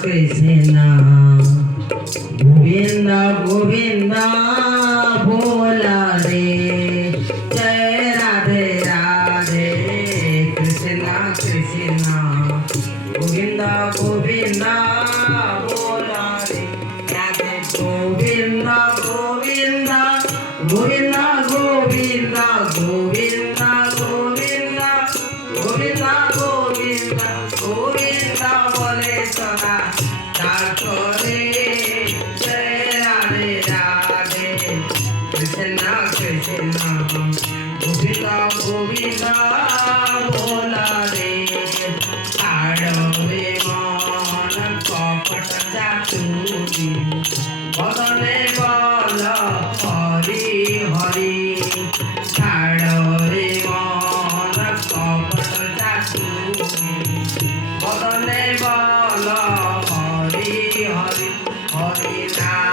Krishna Govinda Govinda Bhola Re Jai Radhe Radhe Krishna Krishna Govinda Govinda Bhola Re Radhe Govinda Govinda Govinda Govinda Govinda Govinda Govinda Govinda Govinda bole sona তারপরে জয় রাধে রাধে কৃষ্ণ কৃষ্ণ গোবিন্দ গোবিন্দ ভোলা রে ছাড়বে মন কপট চাতুরি বদনে বল হরি হরি ছাড়বে মন কপট চাতুরি বদনে বল হরি হরি হরি নাম